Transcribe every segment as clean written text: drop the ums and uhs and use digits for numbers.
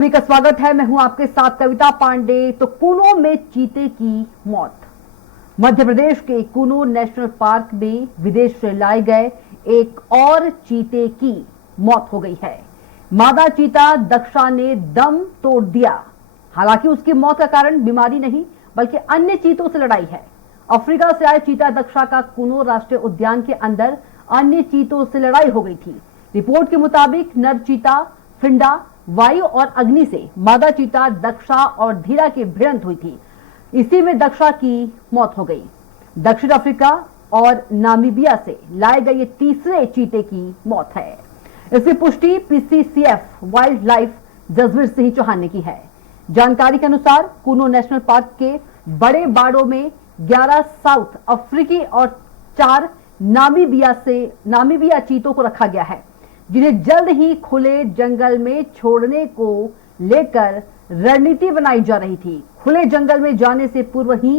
सभी का स्वागत है। मैं हूं आपके साथ कविता पांडे। तो कूनो में चीते की मौत। मध्य प्रदेश के कूनो नेशनल पार्क में विदेश से लाए गए एक और चीते की मौत हो गई है। मादा चीता दक्षा ने दम तोड़ दिया। हालांकि उसकी मौत का कारण बीमारी नहीं बल्कि अन्य चीतों से लड़ाई है। अफ्रीका से आए चीता दक्षा का कूनो राष्ट्रीय उद्यान के अंदर अन्य चीतों से लड़ाई हो गई थी। रिपोर्ट के मुताबिक नर चीता फिंडा, वायु और अग्नि से मादा चीता दक्षा और धीरा की भिड़ंत हुई थी। इसी में दक्षा की मौत हो गई। दक्षिण अफ्रीका और नामीबिया से लाए गए ये तीसरे चीते की मौत है। इसकी पुष्टि PCCF wildlife Jasvir Singh Chauhan ने की है। जानकारी के अनुसार कूनो नेशनल पार्क के बड़े बाड़ों में 11 साउथ अफ्रीकी और 4 नामीबिया चीतों को रखा गया है, जिन्हें जल्द ही खुले जंगल में छोड़ने को लेकर रणनीति बनाई जा रही थी। खुले जंगल में जाने से पूर्व ही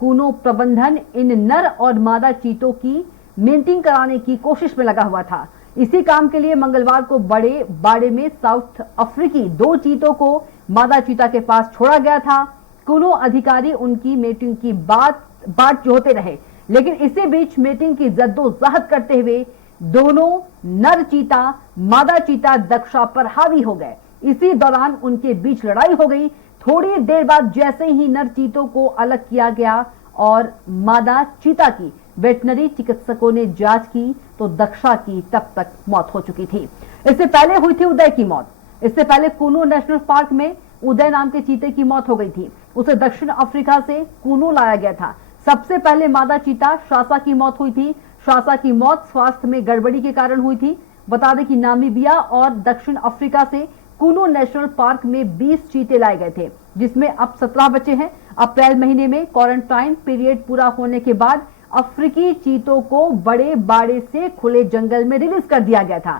कूनो प्रबंधन इन नर और मादा चीतों की मेंटिंग कराने की कोशिश में लगा हुआ था। इसी काम के लिए मंगलवार को बड़े बाड़े में साउथ अफ्रीकी 2 चीतों को मादा चीता के पास छोड़ा गया था। कूनो अधिकारी उनकी मेटिंग की बात जोहते रहे, लेकिन इसी बीच मेटिंग की जद्दोजहद करते हुए दोनों नर चीता मादा चीता दक्षा पर हावी हो गए। इसी दौरान उनके बीच लड़ाई हो गई। थोड़ी देर बाद जैसे ही नर चीतों को अलग किया गया और मादा चीता की वेटनरी चिकित्सकों ने जांच की तो दक्षा की तब तक मौत हो चुकी थी। इससे पहले हुई थी उदय की मौत। इससे पहले कूनो नेशनल पार्क में उदय नाम के चीते की मौत हो गई थी। उसे दक्षिण अफ्रीका से कूनो लाया गया था। सबसे पहले मादा चीता शासा की मौत हुई थी। शासा की मौत स्वास्थ्य में गड़बड़ी के कारण हुई थी। बता दें कि नामीबिया और दक्षिण अफ्रीका से कूनो नेशनल पार्क में 20 चीते लाए गए थे, जिसमें अब 17 बचे हैं। अप्रैल महीने में क्वारंटाइन पीरियड पूरा होने के बाद अफ्रीकी चीतों को बड़े बाड़े से खुले जंगल में रिलीज कर दिया गया था।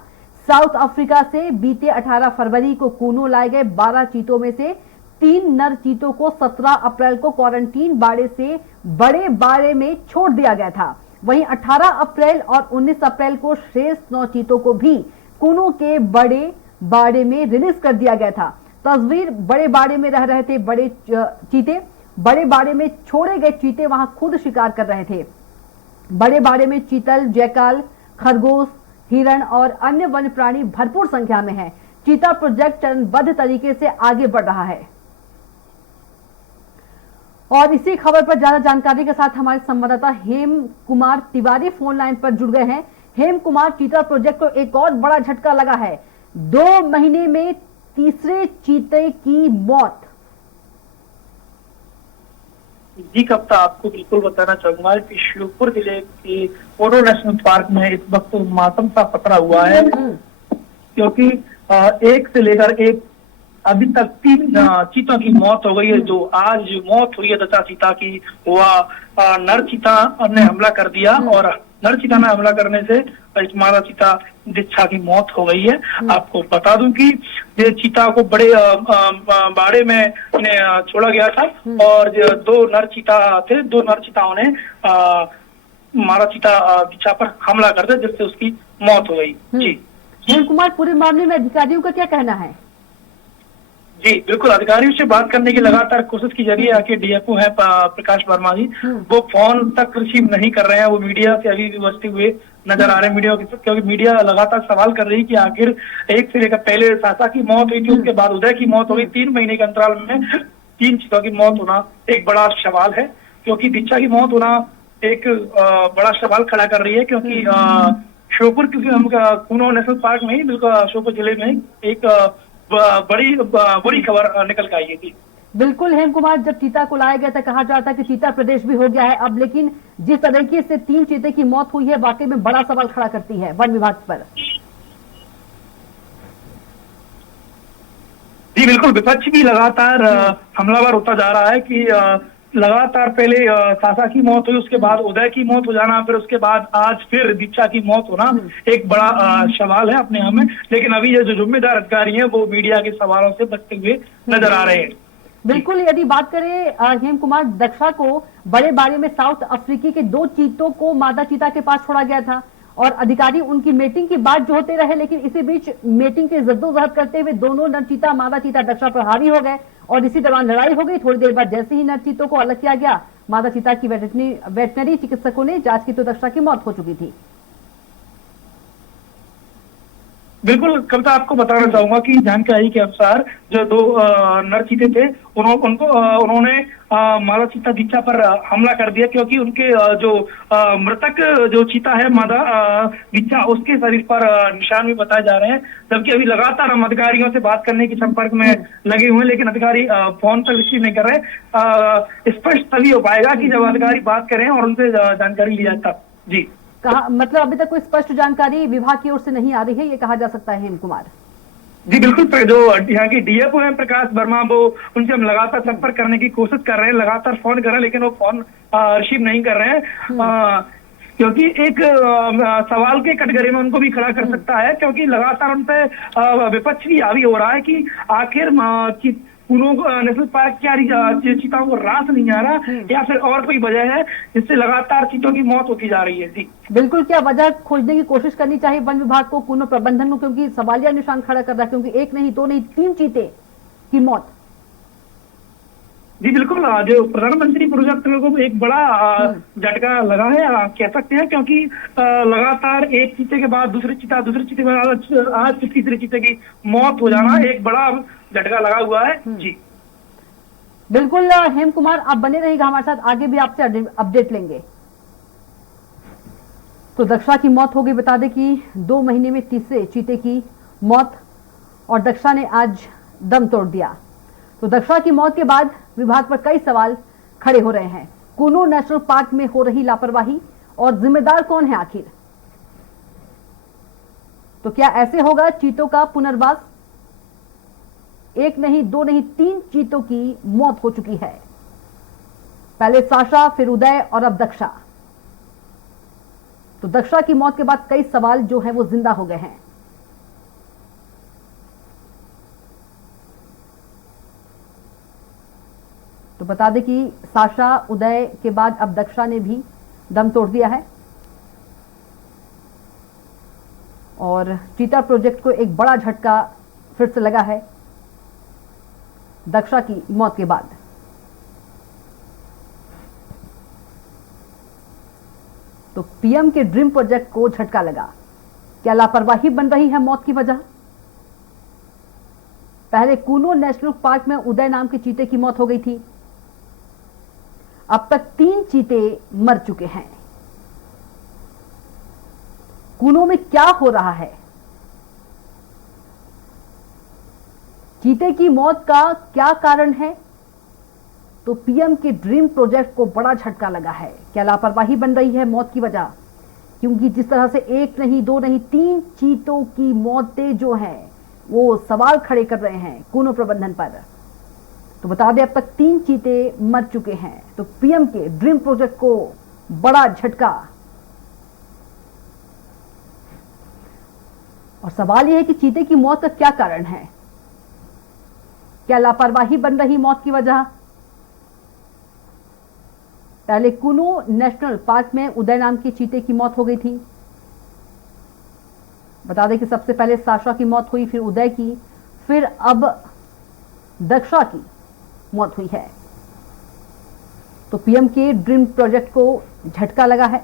साउथ अफ्रीका से बीते 18 फरवरी को कूनो लाए गए 12 चीतों में से 3 नर चीतों को 17 अप्रैल को क्वारंटीन बाड़े से बड़े बाड़े में छोड़ दिया गया था। वहीं 18 अप्रैल और 19 अप्रैल को शेष 9 चीतों को भी कूनो के बड़े बाड़े में रिलीज कर दिया गया था। तस्वीर बड़े बाड़े में रह रहे थे बड़े चीते। बड़े बाड़े में छोड़े गए चीते वहां खुद शिकार कर रहे थे। बड़े बाड़े में चीतल, जैकाल, खरगोश, हिरण और अन्य वन्य प्राणी भरपूर संख्या में हैं। चीता प्रोजेक्ट चरणबद्ध तरीके से आगे बढ़ रहा है। और इसी खबर पर ज्यादा जानकारी के साथ हमारे संवाददाता हेम कुमार तिवारी फोन लाइन पर जुड़ गए हैं। हेम कुमार, चीता प्रोजेक्ट को एक और बड़ा झटका लगा है। 2 महीने में तीसरे चीते की मौत। जी कविता, आपको बिल्कुल बताना चाहूंगा कि श्योपुर जिले के कूनो नेशनल पार्क में इस वक्त मातम सा पकड़ा हुआ है, क्योंकि एक से लेकर एक अभी तक 3 चीतों की मौत हो गई है। जो आज मौत हुई है दक्षा चीता की, वह नर चीता ने हमला कर दिया और नर चीता ने हमला करने से इस मादा चीता दीक्षा की मौत हो गई है। आपको बता दूं कि ये चीता को बड़े बाड़े में इन्हें छोड़ा गया था और 2 नर चीता थे। 2 नर चीताओं ने मादा चीता दीक्षा पर हमला कर दिया, जिससे उसकी मौत हो गई। जी हेम कुमार, पूरे मामले में अधिकारियों का क्या कहना है? जी बिल्कुल, अधिकारियों से बात करने की लगातार कोशिश की जा रही है। कि डीएफओ है प्रकाश वर्मा जी, वो फोन तक रिसीव नहीं कर रहे हैं। वो मीडिया से अभी भी बचते हुए नजर आ रहे हैं मीडिया की, क्योंकि मीडिया लगातार सवाल कर रही है कि आखिर एक से लेकर पहले शासा की मौत हुई थी, उसके बाद उदय की मौत हो गई। 3 महीने के अंतराल में 3 चीतों की मौत होना एक बड़ा सवाल है, क्योंकि दीक्षा की मौत होना एक बड़ा सवाल खड़ा कर रही है। क्योंकि श्योपुर, क्योंकि हम कूनो नेशनल पार्क में ही बिल्कुल श्योपुर जिले में एक बड़ी खबर निकल के आई थी। बिल्कुल हेम कुमार, जब चीता को लाया गया था कहा जाता है कि चीता प्रदेश भी हो गया है अब, लेकिन जिस तरीके से 3 चीते की मौत हुई है वाकई में बड़ा सवाल खड़ा करती है वन विभाग पर। जी बिल्कुल, विपक्ष भी लगातार हमलावर होता जा रहा है कि लगातार पहले शासा की मौत हुई, उसके बाद उदय की मौत हो जाना, फिर उसके बाद आज फिर दीक्षा की मौत होना एक बड़ा सवाल है अपने आप में। लेकिन अभी ये जो जिम्मेदार अधिकारी हैं वो मीडिया के सवालों से बचते हुए नजर आ रहे हैं। बिल्कुल, यदि बात करें हेम कुमार, दक्षा को बड़े बाड़े में साउथ अफ्रीकी के 2 चीतों को मादा चीता के पास छोड़ा गया था और अधिकारी उनकी मीटिंग की बात जो होते रहे, लेकिन इसी बीच मीटिंग के जद्दोजहद करते हुए दोनों नर चीता मादा चीता दक्षा पर हावी हो गए और इसी दौरान लड़ाई हो गई। थोड़ी देर बाद जैसे ही नर चीतों को अलग किया गया, मादा चीता की वेटनरी चिकित्सकों ने जांच की तो दक्षा की मौत हो चुकी थी। बिल्कुल कविता, आपको बताना चाहूंगा कि जानकारी के अनुसार जो दो नर चीते थे उन्होंने मादा चीता दीक्षा पर हमला कर दिया, क्योंकि उनके जो मृतक जो चीता है मादा दीक्षा, उसके शरीर पर निशान भी बताए जा रहे हैं। जबकि अभी लगातार हम अधिकारियों से बात करने के संपर्क में लगे हुए हैं, लेकिन अधिकारी फोन पर रिसीव नहीं कर रहे। स्पष्ट तभी हो पाएगा कि जब अधिकारी बात करें और उनसे जानकारी ली जाए तब। जी, कहा मतलब अभी तक कोई स्पष्ट जानकारी विभाग की ओर से नहीं आ रही है, ये कहा जा सकता है हेम कुमार? जी बिल्कुल, जो यहाँ की डीएफओ है प्रकाश वर्मा, वो उनसे हम लगातार संपर्क करने की कोशिश कर रहे हैं, लगातार फोन कर रहे हैं, लेकिन वो फोन रिसीव नहीं कर रहे हैं। क्योंकि एक सवाल के कटघरे में उनको भी खड़ा कर सकता है, क्योंकि लगातार उन पे विपक्ष भी हावी हो रहा है कि आखिर कूनो नेशनल पार्क क्या चीताओं को रास नहीं आ रहा, या फिर और कोई वजह है जिससे लगातार चीतों की मौत होती जा रही है। जी बिल्कुल, क्या वजह खोजने की कोशिश करनी चाहिए वन विभाग को, कूनो प्रबंधन को, क्योंकि सवालिया निशान खड़ा कर रहा है, क्योंकि एक नहीं दो नहीं 3 चीते की मौत। जी बिल्कुल, जो प्रधानमंत्री प्रोजेक्ट को एक बड़ा झटका लगा है कह सकते हैं, क्योंकि लगातार एक चीते के बाद दूसरे चीते के बाद आज तीसरे चीते की मौत हो जाना एक बड़ा झटका लगा हुआ है। जी बिल्कुल हेम कुमार, आप बने रहिएगा हमारे साथ, आगे भी आपसे अपडेट लेंगे। तो दक्षा की मौत हो गई। बता दें कि 2 महीने में तीसरे चीते की मौत और दक्षा ने आज दम तोड़ दिया। तो दक्षा की मौत के बाद विभाग पर कई सवाल खड़े हो रहे हैं। कूनो नेशनल पार्क में हो रही लापरवाही और जिम्मेदार कौन है आखिर? तो क्या ऐसे होगा चीतों का पुनर्वास? एक नहीं दो नहीं 3 चीतों की मौत हो चुकी है। पहले साशा, फिर उदय और अब दक्षा। तो दक्षा की मौत के बाद कई सवाल जो हैं वो जिंदा हो गए हैं। तो बता दें कि साशा, उदय के बाद अब दक्षा ने भी दम तोड़ दिया है और चीता प्रोजेक्ट को एक बड़ा झटका फिर से लगा है दक्षा की मौत के बाद। तो पीएम के ड्रीम प्रोजेक्ट को झटका लगा। क्या लापरवाही बन रही है मौत की वजह? पहले कूनो नेशनल पार्क में उदय नाम के चीते की मौत हो गई थी। अब तक 3 चीते मर चुके हैं। कूनो में क्या हो रहा है? चीते की मौत का क्या कारण है? तो पीएम के ड्रीम प्रोजेक्ट को बड़ा झटका लगा है। क्या लापरवाही बन रही है मौत की वजह? क्योंकि जिस तरह से एक नहीं दो नहीं 3 चीतों की मौतें जो हैं वो सवाल खड़े कर रहे हैं कूनो प्रबंधन पर। तो बता दें अब तक 3 चीते मर चुके हैं। तो पीएम के ड्रीम प्रोजेक्ट को बड़ा झटका। और सवाल यह है कि चीते की मौत का क्या कारण है? क्या लापरवाही बन रही मौत की वजह? पहले कूनो नेशनल पार्क में उदय नाम के चीते की मौत हो गई थी। बता दें कि सबसे पहले साशा की मौत हुई, फिर उदय की, फिर अब दक्षा की मौत हुई है। तो पीएम के ड्रीम प्रोजेक्ट को झटका लगा है।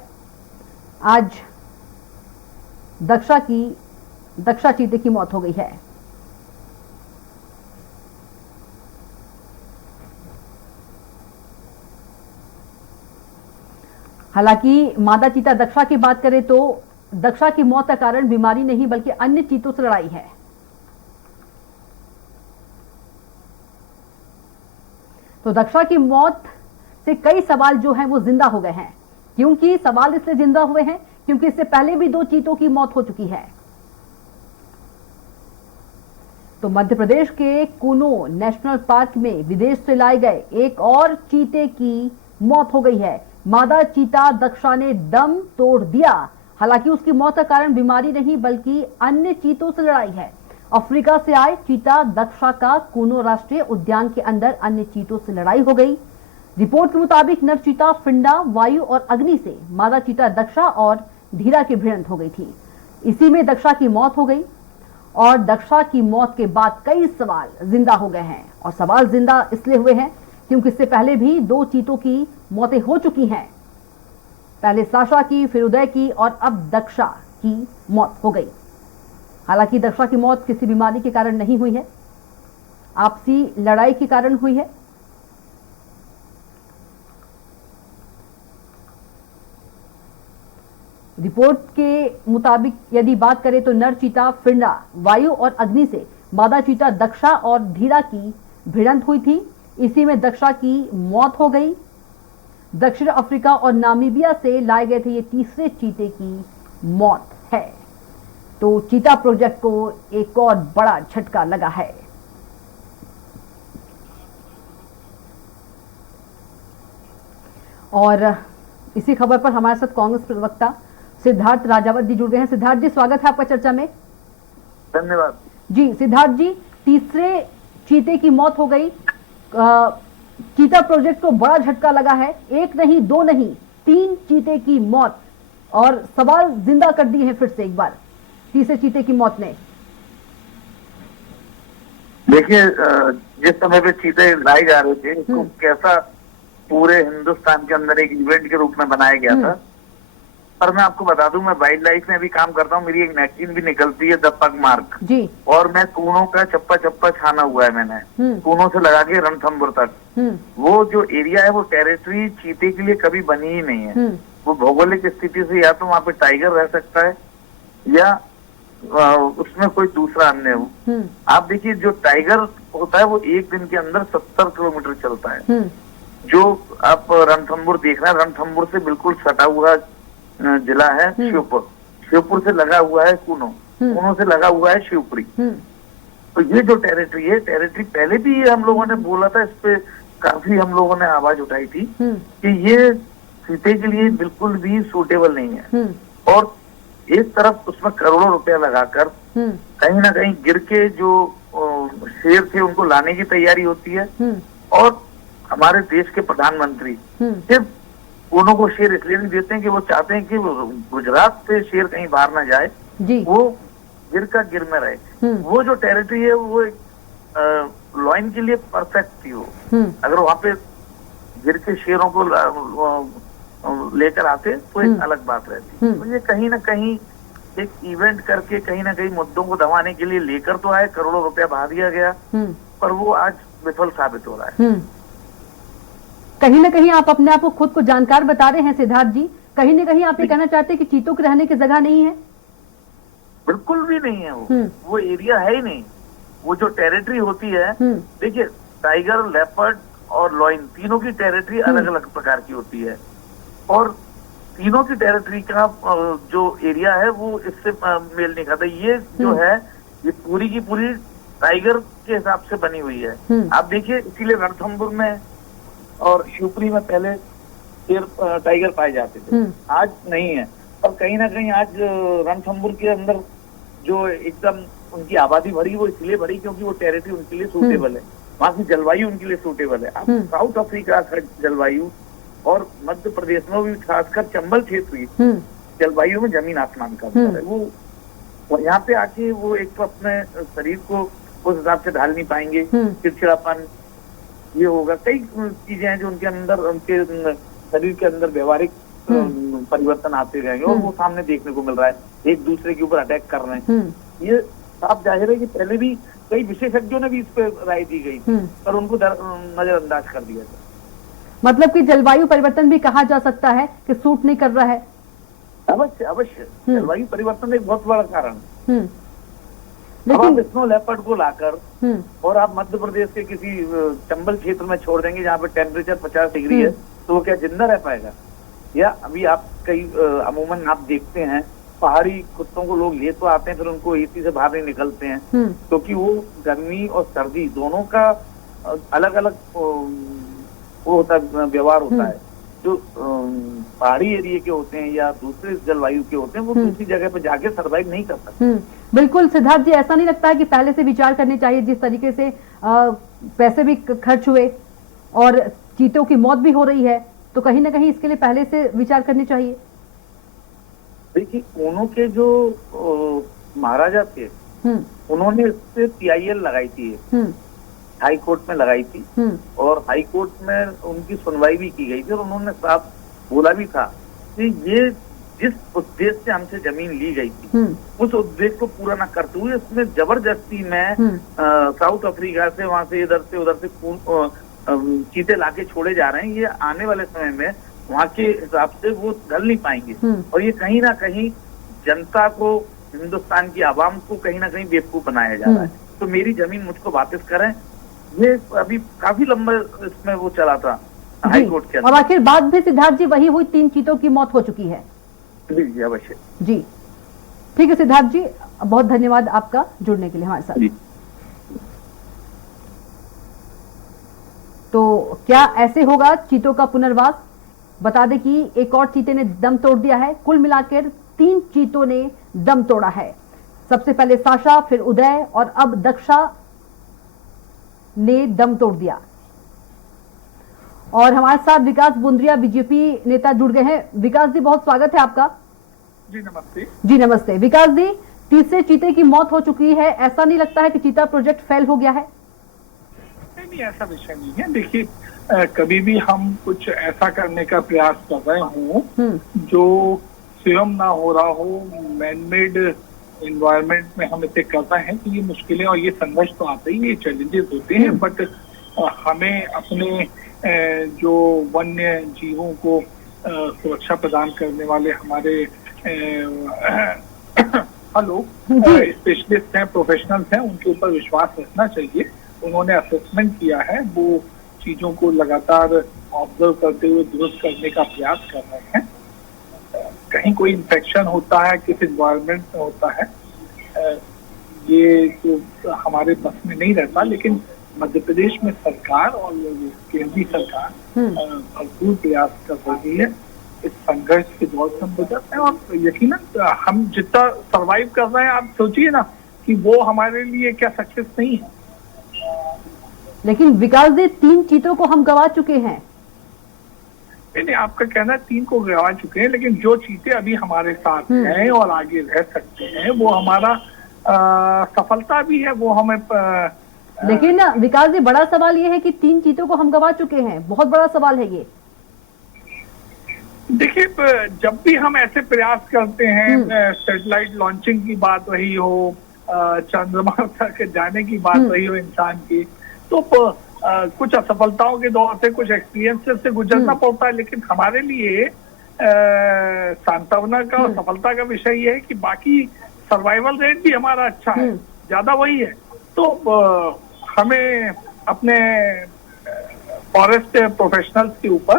आज दक्षा चीते की मौत हो गई है। हालांकि मादा चीता दक्षा की बात करें तो दक्षा की मौत का कारण बीमारी नहीं बल्कि अन्य चीतों से लड़ाई है। तो दक्षा की मौत से कई सवाल जो हैं वो जिंदा हो गए हैं। क्योंकि सवाल इसलिए जिंदा हुए हैं क्योंकि इससे पहले भी 2 चीतों की मौत हो चुकी है। तो मध्य प्रदेश के कूनो नेशनल पार्क में विदेश से लाए गए एक और चीते की मौत हो गई है। मादा चीता दक्षा ने दम तोड़ दिया। हालांकि उसकी मौत का कारण बीमारी नहीं बल्कि अन्य चीतों से लड़ाई है। अफ्रीका से आए चीता दक्षा का कूनो राष्ट्रीय उद्यान के अंदर अन्य चीतों से लड़ाई हो गई। रिपोर्ट के मुताबिक नर चीता फिंडा, वायु और अग्नि से मादा चीता दक्षा और धीरा की भिड़ंत हो गई थी। इसी में दक्षा की मौत हो गई और दक्षा की मौत के बाद कई सवाल जिंदा हो गए हैं। और सवाल जिंदा इसलिए हुए हैं क्योंकि इससे पहले भी 2 चीतों की मौतें हो चुकी हैं, पहले साशा की, फिर उदय की और अब दक्षा की मौत हो गई। हालांकि दक्षा की मौत किसी बीमारी के कारण नहीं हुई है, आपसी लड़ाई के कारण हुई है। रिपोर्ट के मुताबिक यदि बात करें तो नर चीता फिंडा वायु और अग्नि से, मादा चीता दक्षा और धीरा की भिड़ंत हुई थी। इसी में दक्षा की मौत हो गई। दक्षिण अफ्रीका और नामीबिया से लाए गए थे ये तीसरे चीते की मौत है। तो चीता प्रोजेक्ट को एक और बड़ा झटका लगा है। और इसी खबर पर हमारे साथ कांग्रेस प्रवक्ता सिद्धार्थ राजावत जी जुड़ गए हैं। सिद्धार्थ जी, स्वागत है आपका चर्चा में। धन्यवाद जी सिद्धार्थ जी, तीसरे चीते की मौत हो गई। चीता प्रोजेक्ट को बड़ा झटका लगा है। 1 नहीं 2 नहीं 3 चीते की मौत और सवाल जिंदा कर दिए हैं फिर से एक बार तीसरे चीते की मौत ने। देखिए, जिस समय पे चीते लाए जा रहे थे इसको कैसा पूरे हिंदुस्तान के अंदर एक इवेंट के रूप में बनाया गया था। पर मैं आपको बता दूं, मैं वाइल्ड लाइफ में भी काम करता हूँ। मेरी एक मैगजीन भी निकलती है, द पग मार्क जी। और मैं कूनों का चप्पा चप्पा छाना हुआ है मैंने, कूनों से लगा के रणथंभौर तक। वो जो एरिया है वो टेरिटरी चीते के लिए कभी बनी ही नहीं है। वो भौगोलिक स्थिति से या तो वहाँ पे टाइगर रह सकता है या उसमें कोई दूसरा अन्य हो। आप देखिए, जो टाइगर होता है वो एक दिन के अंदर 70 किलोमीटर चलता है। जो आप रणथंभौर देख रहे हैं, रणथंभौर से बिल्कुल सटा हुआ जिला है शिवपुर। शिवपुर से लगा हुआ है कूनो, कूनो से लगा हुआ है शिवपुरी। तो ये जो टेरिटरी है, टेरिटरी पहले भी हम लोगों ने बोला था, इस पे काफी हम लोगों ने आवाज उठाई थी कि ये चीते के लिए बिल्कुल भी सूटेबल नहीं है। और एक तरफ उसमें करोड़ों रुपया लगाकर कहीं ना कहीं गिर के जो शेर थे उनको लाने की तैयारी होती है। और हमारे देश के प्रधानमंत्री सिर्फ कूनों को शेर इसलिए नहीं देते हैं कि वो चाहते हैं कि गुजरात से शेर कहीं बाहर ना जाए जी। वो गिर का गिर में रहे। वो जो टेरिटरी है वो लॉइन के लिए परफेक्ट थी। वो अगर वहां पे गिर के शेरों को लेकर आते तो एक अलग बात रहती। तो ये कहीं ना कहीं एक इवेंट करके कहीं ना कहीं मुद्दों को दबाने के लिए लेकर तो आए, करोड़ों रुपया बहा दिया गया, पर वो आज विफल साबित हो रहा है। कहीं ना कहीं आप अपने आप को खुद को जानकार बता रहे हैं सिद्धार्थ जी। कहीं ना कहीं आप ये कहना चाहते हैं कि चीतों के रहने की जगह नहीं है? बिल्कुल भी नहीं है। वो एरिया है ही नहीं। वो जो टेरिटरी होती है, देखिए टाइगर, लेपर्ड और लॉइन तीनों की टेरिटरी अलग अलग प्रकार की होती है और तीनों की टेरिटरी का जो एरिया है वो इससे मेल नहीं खाता। ये जो है ये पूरी की पूरी टाइगर के हिसाब से बनी हुई है। आप देखिए, इसीलिए रणथंभौर में और शिवपुरी में पहले शेर टाइगर पाए जाते थे, आज नहीं है। और कहीं ना कहीं आज रणथंभौर के अंदर जो एकदम उनकी आबादी भरी वो इसलिए भरी क्योंकि वो टेरिटरी उनके लिए सूटेबल है, वहाँ की जलवायु उनके लिए सूटेबल है। अब साउथ अफ्रीका का जलवायु और मध्य प्रदेश में भी खासकर चंबल क्षेत्र की जलवायु में जमीन आसमान का अंतर है। वो यहाँ पे आके वो एक तो अपने शरीर को उस हिसाब से ढाल नहीं पाएंगे, चिड़चिड़ापन ये होगा, कई चीजें हैं जो उनके अंदर, उनके शरीर के अंदर व्यवहारिक परिवर्तन आते रहेंगे और वो सामने देखने को मिल रहा है। एक दूसरे के ऊपर अटैक कर रहे हैं। ये साफ जाहिर है कि पहले भी कई विशेषज्ञों ने भी इस पर राय दी गई पर उनको नजरअंदाज कर दिया गया। मतलब कि जलवायु परिवर्तन भी कहा जा सकता है कि सूट नहीं कर रहा है। अवश्य अवश्य, जलवायु परिवर्तन एक बहुत बड़ा कारण। लेकिन आप स्नो लेपर्ड को लाकर और आप मध्य प्रदेश के किसी चंबल क्षेत्र में छोड़ देंगे जहाँ पे टेम्परेचर 50 डिग्री है, तो वो क्या जिंदा रह पाएगा? या अभी आप कई अमूमन आप देखते हैं पहाड़ी कुत्तों को लोग ले तो आते हैं, फिर उनको एसी से बाहर नहीं निकलते हैं क्योंकि वो गर्मी और सर्दी दोनों का अलग अलग वो होता है, व्यवहार होता है। जो पहाड़ी एरिया के होते हैं या दूसरे जलवायु के होते हैं वो दूसरी जगह पे जाके सर्वाइव नहीं कर सकते। बिल्कुल सिद्धार्थ जी, ऐसा नहीं लगता है कि पहले से विचार करनी चाहिए? जिस तरीके से पैसे भी खर्च हुए और चीतों की मौत भी हो रही है, तो कहीं ना कहीं इसके लिए पहले से विचार करनी चाहिए। देखिए, कूनो के जो महाराजा थे, उन्होंने इस पे PIL लगाई थी, हाई कोर्ट में लगाई थी, और हाई कोर्ट में उनकी सुनवाई भी की गई थी, और उन्होंने साफ बोला भी था कि ये जिस उद्देश्य से हमसे जमीन ली गई थी, उस उद्देश्य को पूरा न करते हुए इसमें जबरदस्ती में साउथ अफ्रीका से, वहां से, इधर से उधर से चीते लाके छोड़े जा रहे हैं। ये आने वाले समय में वहाँ के हिसाब से वो ढल नहीं पाएंगे, और ये कहीं ना कहीं जनता को, हिंदुस्तान की आवाम को कहीं ना कहीं बेवकूफ बनाया जा रहा है। तो मेरी जमीन मुझको वापस करें। ये अभी काफी लंबा इसमें वो चला था हाई कोर्ट के अंदर। और आखिर बात भी सिद्धार्थ जी वही हुई, 3 चीतों की मौत हो चुकी है। जी अवश्य जी, ठीक है सिद्धार्थ जी, बहुत धन्यवाद आपका जुड़ने के लिए हमारे साथ। तो क्या ऐसे होगा चीतों का पुनर्वास? बता दें कि एक और चीते ने दम तोड़ दिया है। कुल मिलाकर 3 चीतों ने दम तोड़ा है। सबसे पहले साशा, फिर उदय और अब दक्षा ने दम तोड़ दिया। और हमारे साथ विकास बुंद्रिया बीजेपी नेता जुड़ गए हैं। विकास जी, बहुत स्वागत है आपका। जी नमस्ते। जी नमस्ते। विकास जी, तीसरे चीते की मौत हो चुकी है, ऐसा नहीं लगता है कि चीता प्रोजेक्ट फेल हो गया है? नहीं, ऐसा विषय नहीं है। देखिए, कभी भी हम कुछ ऐसा करने का प्रयास कर रहे हो जो स्वयं ना हो रहा हो, मैनमेड एनवायरनमेंट में हम इसे कर रहे हैं, तो ये मुश्किलें और ये संघर्ष तो आते ही, ये चैलेंजेस होते हैं। बट हमें अपने जो वन्य जीवों को सुरक्षा प्रदान करने वाले हमारे स्पेशलिस्ट हैं, प्रोफेशनल्स हैं, उनके ऊपर विश्वास रखना चाहिए। उन्होंने असेसमेंट किया है, वो चीजों को लगातार ऑब्जर्व करते हुए दुरुस्त करने का प्रयास कर रहे हैं। कहीं कोई इन्फेक्शन होता है, किस एनवायरनमेंट में होता है, ये तो हमारे बस में नहीं रहता। लेकिन मध्य प्रदेश में सरकार और केंद्रीय सरकार भरपूर प्रयास कर रही है। इस संघर्ष के दौर से हम गुजरते हैं, और यकीनन हम जितना सरवाइव कर रहे हैं, आप सोचिए ना कि वो हमारे लिए क्या सक्सेस नहीं है। लेकिन विकास जी, 3 चीतों को हम गवा चुके हैं। नहीं, आपका कहना 3 को गवा चुके हैं, लेकिन जो चीते अभी हमारे साथ हैं और आगे रह सकते हैं, वो हमारा सफलता भी है। वो हमें लेकिन विकास जी, बड़ा सवाल ये है कि 3 चीतों को हम गवा चुके हैं, बहुत बड़ा सवाल है ये। देखिए, जब भी हम ऐसे प्रयास करते हैं, सैटेलाइट लॉन्चिंग की बात रही हो, चंद्रमा तक जाने की बात रही हो इंसान की, तो कुछ असफलताओं के दौर से, कुछ एक्सपीरियंसेस से गुजरना पड़ता है। लेकिन हमारे लिए सांत्वना का और सफलता का विषय ये है कि बाकी सर्वाइवल रेट भी हमारा अच्छा है, ज्यादा वही है। तो हमें अपने फॉरेस्ट प्रोफेशनल्स के ऊपर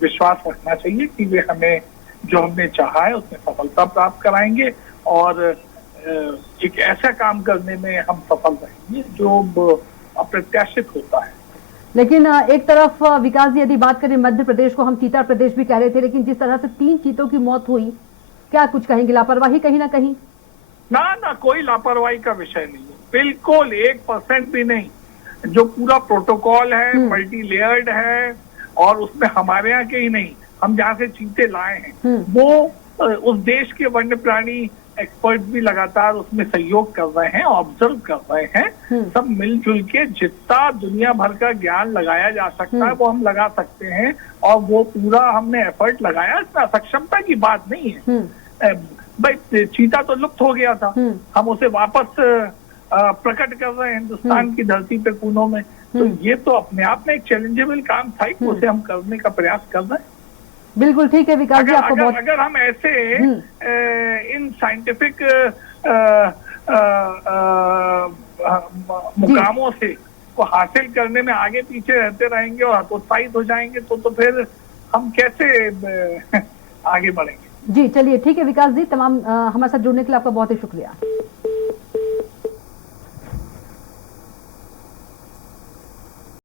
विश्वास रखना चाहिए कि वे हमें जो हमने चाहा है उसमें सफलता प्राप्त कराएंगे, और एक ऐसा काम करने में हम सफल रहेंगे जो अप्रत्याशित होता है। लेकिन एक तरफ विकास जी, यदि बात करें मध्य प्रदेश को, हम चीता प्रदेश भी कह रहे थे, लेकिन जिस तरह से 3 चीतों की मौत हुई, क्या कुछ कहेंगे? लापरवाही कहीं ना कहीं? ना, कोई लापरवाही का विषय नहीं है, बिल्कुल 1% भी नहीं। जो पूरा प्रोटोकॉल है, मल्टी लेयर्ड है, और उसमें हमारे यहाँ के ही नहीं, हम जहाँ से चीते लाए हैं, वो उस देश के वन्य प्राणी एक्सपर्ट भी लगातार उसमें सहयोग कर रहे हैं, ऑब्जर्व कर रहे हैं। सब मिलजुल के जितना दुनिया भर का ज्ञान लगाया जा सकता है वो हम लगा सकते हैं, और वो पूरा हमने एफर्ट लगाया। इसमें असक्षमता की बात नहीं है। भाई, चीता तो लुप्त हो गया था, हम उसे वापस प्रकट कर रहे हैं हिंदुस्तान की धरती पे, कूनों में। तो ये तो अपने आप में एक चैलेंजेबल काम था, उसे हम करने का प्रयास कर रहे हैं। बिल्कुल ठीक है विकास जी, आपको बहुत... अगर हम ऐसे इन साइंटिफिक मुकामों से को हासिल करने में आगे पीछे रहते रहेंगे और हतोत्साहित हो जाएंगे, तो फिर हम कैसे आगे बढ़ेंगे? जी चलिए, ठीक है विकास जी, तमाम हमारे साथ जुड़ने के लिए आपका बहुत ही शुक्रिया।